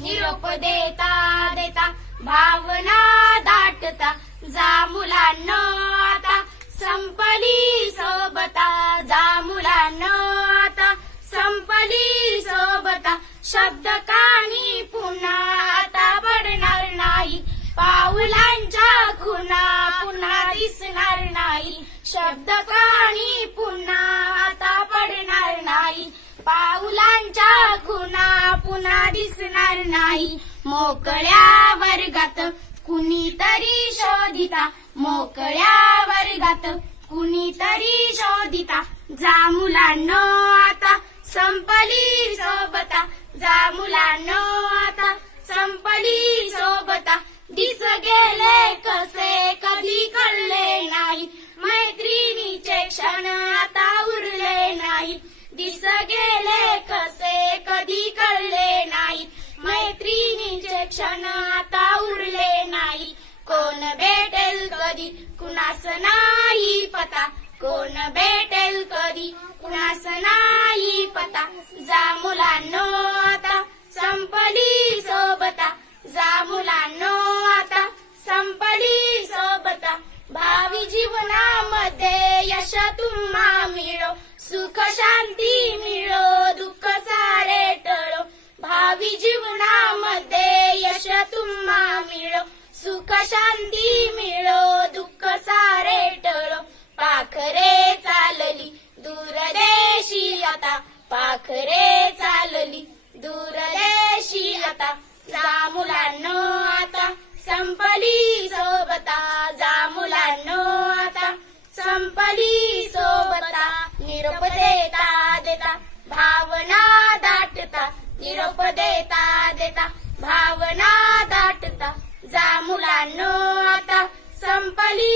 निरोप देता देता भावना दाटता जा मुलांनो आता संपली सोबता जा मुलांनो आता संपली सोबता शब्द कानी पुन्हा आता पडणार नाही पाऊलांच्या खुणा पुन्हा दिसणार नाही शब्द कानी पुन्हा आता पडणार नाही पाऊलांच्या खुणा पुन्हा दिसणार नाही मोकळ्या वर्गात कुणीतरी शोधिता मोकळ्या वर्गात कुणीतरी शोधिता जा मुलांनो आता संपली सोबता जा मुलांनो आता संपली सोबता दिस गेले कसे कधी कळले नाही मैत्रिणीचे क्षण आता उरले नाही दिस गेले कसे कधी कळले नाही मैत्रिणीचे क्षण आता उरले नाही कोण भेटेल कधी कुणास नाही पता कोण भेटेल कधी कुणास नाही पता जा मुलांनो आता संपली सोबता जा मुलांनो आता संपली सोबता भावी जीवनामध्ये यश तुम्हा मिळो सुख शांती मिळो दुःख सारे टळो भावी जीवनामध्ये यश तुम्हा मिळो सुख शांती मिळो दुःख सारे टळो पाखरे चालली दूरदेशी आता पाखरे चालली दूरदेशी आता जा मुलांनो आता संपली सोबता जा मुलांनो आता संपली सोबता निरोप देता देता भावना दाटता निरोप देता देता भावना दाटता जा मुलांनो आता संपली